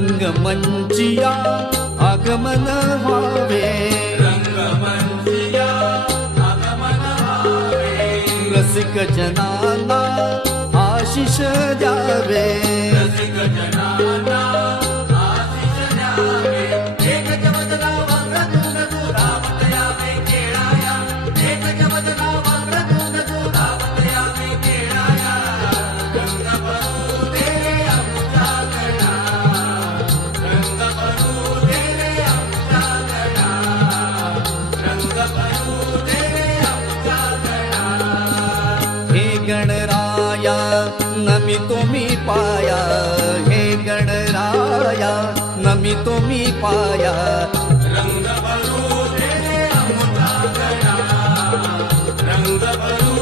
रंगमंचिया आगमन व्हावे, रंगमंचिया आगमन व्हावे, रसिक जनांना आशिष द्यावे, रसिक जनांना आशिष द्यावे. एक जमदला वक्रतुंड तू धावत यावे खेळाया, एक जमदला वक्रतुंड तू धावत यावे खेळाया. रंग भरू दे आमचा गडा, रंग भरू दे आमचा गडा, रंग भरू दे आमचा गडा. हे गणराया नमितो मी पाया, हे गणराया नमितो मी पाया. रंग भरू दे आमचा गडा, रंग भरू